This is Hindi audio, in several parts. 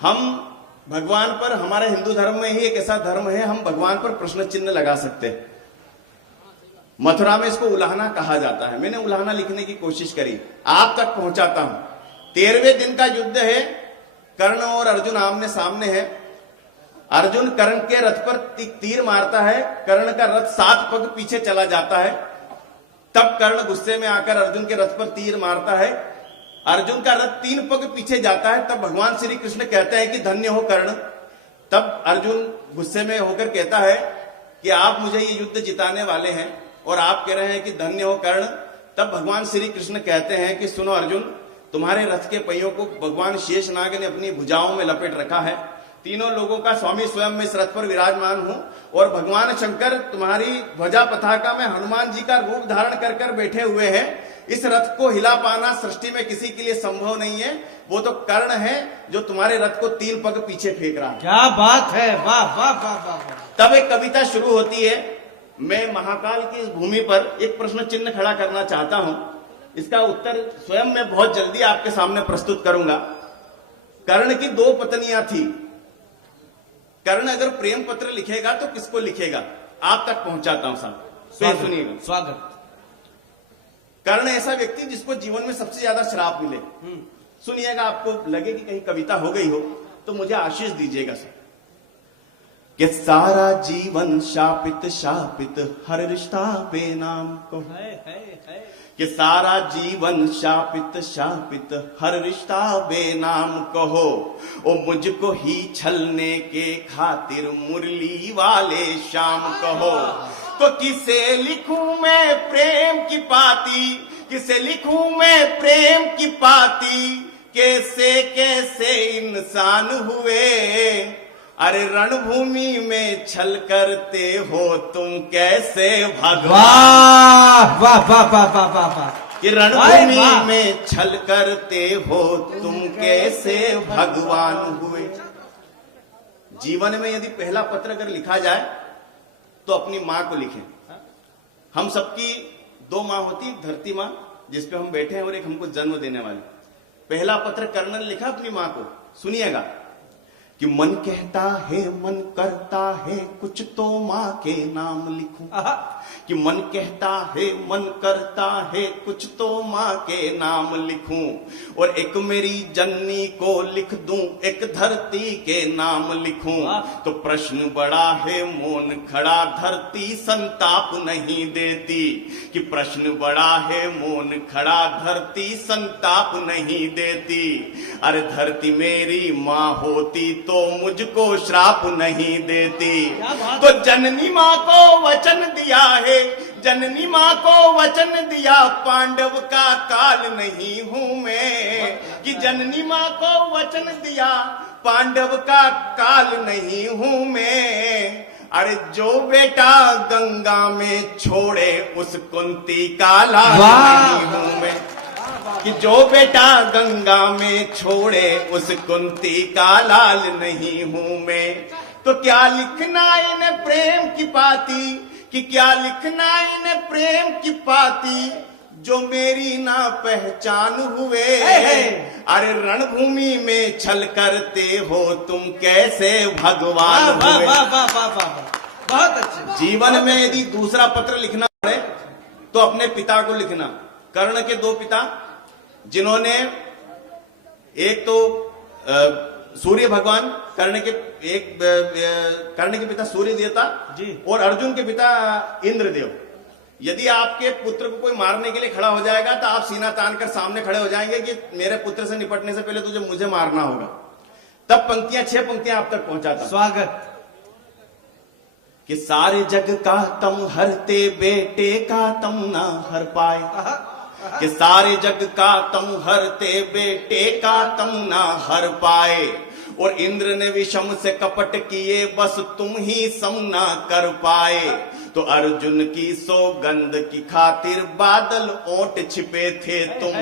हम भगवान पर, हमारे हिंदू धर्म में ही एक ऐसा धर्म है, हम भगवान पर प्रश्न चिन्ह लगा सकते हैं। मथुरा में इसको उलाहना कहा जाता है। मैंने उलाहना लिखने की कोशिश करी, आप तक पहुंचाता हूं। 13वें दिन का युद्ध है, कर्ण और अर्जुन आमने सामने है। अर्जुन कर्ण के रथ पर तीर मारता है, कर्ण का रथ 7 पग पीछे चला जाता है। तब कर्ण गुस्से में आकर अर्जुन के रथ पर तीर मारता है, अर्जुन का रथ 3 पग पीछे जाता है। तब भगवान श्री कृष्ण कहते हैं कि धन्य हो कर्ण। तब अर्जुन गुस्से में होकर कहता है कि आप मुझे ये युद्ध जिताने वाले हैं और आप कह रहे हैं कि धन्य हो कर्ण। तब भगवान श्री कृष्ण कहते हैं कि सुनो अर्जुन, तुम्हारे रथ के पहियों को भगवान शेषनाग ने अपनी भुजाओं में लपेट रखा है। तीनों लोगों का स्वामी स्वयं मैं इस रथ पर विराजमान हूं और भगवान शंकर तुम्हारी ध्वजा पताका में हनुमान जी का रूप धारण कर कर बैठे हुए हैं। इस रथ को हिला पाना सृष्टि में किसी के लिए संभव नहीं है। वो तो कर्ण है जो तुम्हारे रथ को 3 पग पीछे फेंक रहा है। क्या बात है, वाह वाह वाह वाह। तब एक कविता शुरू होती है। मैं महाकाल की इस भूमि पर एक प्रश्न चिन्ह खड़ा करना चाहता हूं। इसका उत्तर स्वयं मैं बहुत जल्दी आपके सामने प्रस्तुत करूंगा। कर्ण की 2 पत्नियां थी। कर्ण अगर प्रेम पत्र लिखेगा तो किसको लिखेगा? आप तक पहुंचाता हूं साहब, सुनिएगा। स्वागत। कर्ण ऐसा व्यक्ति जिसको जीवन में सबसे ज्यादा श्राप मिले। सुनिएगा, आपको लगे कि कहीं कविता हो गई हो तो मुझे आशीष दीजिएगा सर। कि सारा जीवन शापित शापित, हर रिश्ता बेनाम को है। कि सारा जीवन शापित शापित, हर रिश्ता बेनाम कहो। ओ मुझको ही छलने के खातिर मुरली वाले शाम कहो। तो किसे लिखूं मैं प्रेम की पाती, किसे लिखूं मैं प्रेम की पाती। कैसे कैसे इंसान हुए, अरे रणभूमि में छल करते हो तुम कैसे भगवान। वाह वाह वाह वाह वाह वाह वाह। कि रणभूमि में छल करते हो तुम कैसे भगवान हुए। जीवन में यदि पहला पत्र अगर लिखा जाए तो अपनी मां को लिखें। हम सबकी 2 मां होती, धरती मां जिसपे हम बैठे हैं और एक हमको जन्म देने वाली। पहला पत्र कर्ण ने लिखा अपनी मां को। सुनिएगा कि मन कहता है मन करता है कुछ तो मां के नाम लिखूं। कि मन कहता है मन करता है कुछ तो मां के नाम लिखूं। और एक मेरी जननी को लिख दूं, एक धरती के नाम लिखूं। तो प्रश्न बड़ा है मौन खड़ा, धरती संताप नहीं देती। कि प्रश्न बड़ा है मौन खड़ा, धरती संताप नहीं देती। अरे धरती मेरी मां होती तो मुझको श्राप नहीं देती। तो जननी मां को वचन दिया है, जननी मां को वचन दिया, पांडव का काल नहीं हूं मैं। कि जननी मां को वचन दिया, पांडव का काल नहीं हूं मैं। अरे जो बेटा गंगा में छोड़े उस कुंती का लाल नहीं हूं मैं। कि जो बेटा गंगा में छोड़े उस कुंती का लाल नहीं हूं मैं। तो क्या लिखना इन्हें प्रेम की पाती, कि क्या लिखना इन्हें प्रेम की पाती, जो मेरी ना पहचान हुए। अरे रणभूमि में छल करते हो तुम कैसे भगवान हुए। बहुत अच्छे। जीवन में यदि दूसरा पत्र लिखना पड़े तो अपने पिता को लिखना। कर्ण के 2 पिता, जिन्होंने एक तो सूर्य भगवान, कर्ण के पिता सूर्य देवता जी, और अर्जुन के पिता इंद्रदेव। यदि आपके पुत्र को कोई मारने के लिए खड़ा हो जाएगा तो आप सीना तान कर सामने खड़े हो जाएंगे कि मेरे पुत्र से निपटने से पहले तुझे मुझे मारना होगा। तब पंक्तियां 6 पंक्तियां आप तक पहुंचाता। स्वागत। कि सारे जग का तम हरते, बेटे का तम ना हर पाए। कि सारे जग का तम हरते, बेटे का तम ना हर पाए। और इंद्र ने विषम से कपट किए, बस तुम ही सम ना कर पाए। तो अर्जुन की सौगंध की खातिर बादल ओट छिपे थे तुम।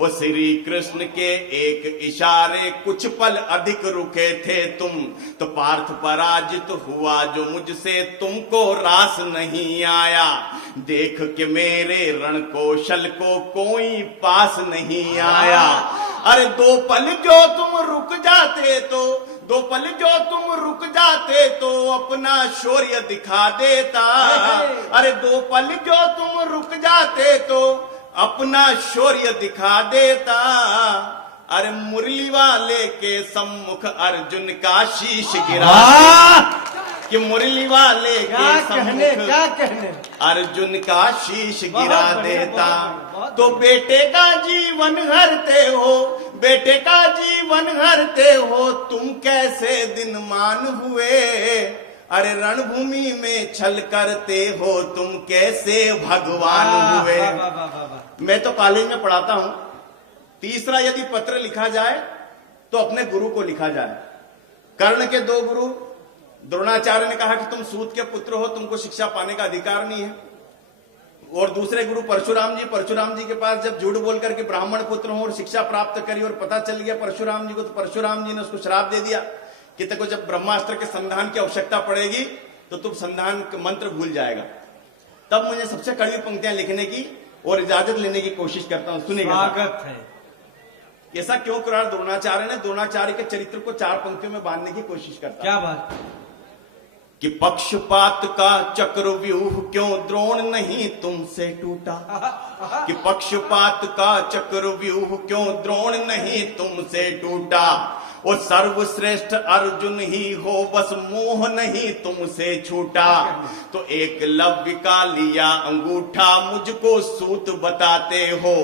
और श्री कृष्ण के एक इशारे कुछ पल अधिक रुके थे तुम। तो पार्थ पराजित हुआ जो मुझसे तुमको रास नहीं आया। देख के मेरे रण कौशल को कोई पास नहीं आया। अरे 2 पल जो तुम रुक जाते जाते तो, 2 पल जो तुम रुक जाते तो अपना शौर्य दिखा देता। अरे 2 पल जो तुम रुक जाते तो अपना शौर्य दिखा देता। अरे मुरली वाले के सम्मुख अर्जुन का शीश गिरा कि मुरली वाले के सम्मुख क्या कहने अर्जुन का शीश गिरा देता। तो बेटे का जीवन हरते हो, बेटे का जीवन हरते हो, तुम कैसे दिन मान हुए। अरे रणभूमि में छल करते हो, तुम कैसे भगवान हुए। मैं तो कॉलेज में पढ़ाता हूं, तीसरा यदि पत्र लिखा जाए तो अपने गुरु को लिखा जाए। कर्ण के 2 गुरु, द्रोणाचार्य ने कहा कि तुम सूत के पुत्र हो, तुमको शिक्षा पाने का अधिकार नहीं है। और दूसरे गुरु परशुराम जी के पास जब झूठ बोल करके ब्राह्मण पुत्र हो और शिक्षा प्राप्त करी और पता चल गया परशुराम जी को, तो परशुराम जी ने उसको श्राप दे दिया कि तेको जब ब्रह्मास्त्र के संधान की आवश्यकता पड़ेगी तो तुम संधान का मंत्र भूल जाएगा। तब मुझे सबसे कड़वी पंक्तियां लिखने की और इजाजत लेने की कोशिश करता हूं, सुनिएगा। स्वागत है। ऐसा क्यों करा द्रोणाचार्य ने? द्रोणाचार्य के चरित्र को 4 पंक्तियों में बांधने की कोशिश करता। क्या बात कि पक्षपात का चक्रव्यूह क्यों द्रोण नहीं तुमसे टूटा। कि पक्षपात का चक्रव्यूह क्यों द्रोण नहीं तुमसे टूटा। वो सर्वश्रेष्ठ अर्जुन ही हो, बस मोह नहीं तुमसे छूटा। तो एकलव्य का लिया अंगूठा मुझको सूत बताते हो।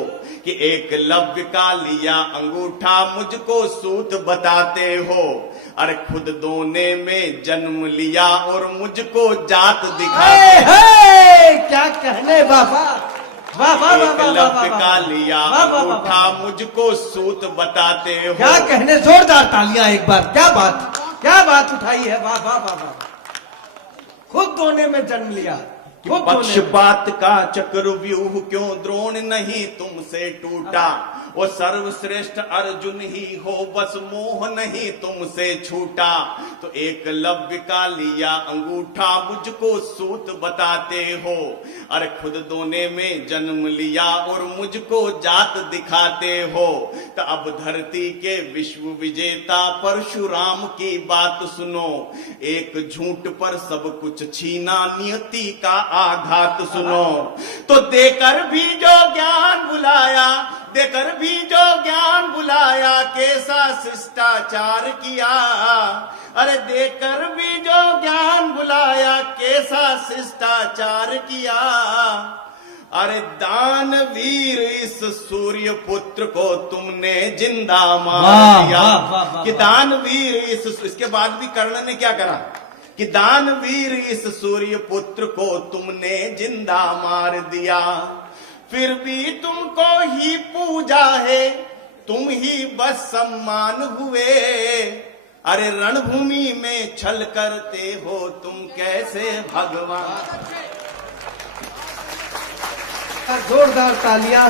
कि एकलव्य का लिया अंगूठा मुझको सूत बताते हो। अरे खुद दोने में जन्म लिया और मुझको जात दिखाते। क्या कहने बाबा, एकलव्य का लिया अंगूठा मुझको सूत बताते हो। क्या कहने, जोरदार तालियां एक बार। क्या बात उठाई है, वाह वाह वाह वाह। खुद दोने में जन्म लिया। पक्षपात का चक्रव्यूह क्यों द्रोण नहीं तुमसे टूटा। वो सर्वश्रेष्ठ अर्जुन ही हो, बस मोह नहीं तुमसे छूटा। तो एकलव्य का लिया अंगूठा मुझको सूत बताते हो। अरे खुद दोने में जन्म लिया और मुझको जात दिखाते हो। तो अब धरती के विश्व विजेता परशुराम की बात सुनो। एक झूठ पर सब कुछ छीना, नियति का आघात सुनो। तो देकर भी जो ज्ञान बुलाया, देकर भी जो ज्ञान बुलाया, कैसा शिष्टाचार किया। अरे देकर भी जो ज्ञान बुलाया, कैसा शिष्टाचार किया। अरे दानवीर इस सूर्य पुत्र को तुमने जिंदा मार दिया। कि दानवीर इसके बाद भी कर्ण ने क्या करा कि दानवीर इस सूर्य पुत्र को तुमने जिंदा मार दिया। फिर भी तुमको ही पूजा है, तुम ही बस सम्मान हुए। अरे रणभूमि में छल करते हो, तुम कैसे भगवान। जोरदार तालियां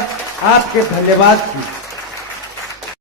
आपके धन्यवाद की।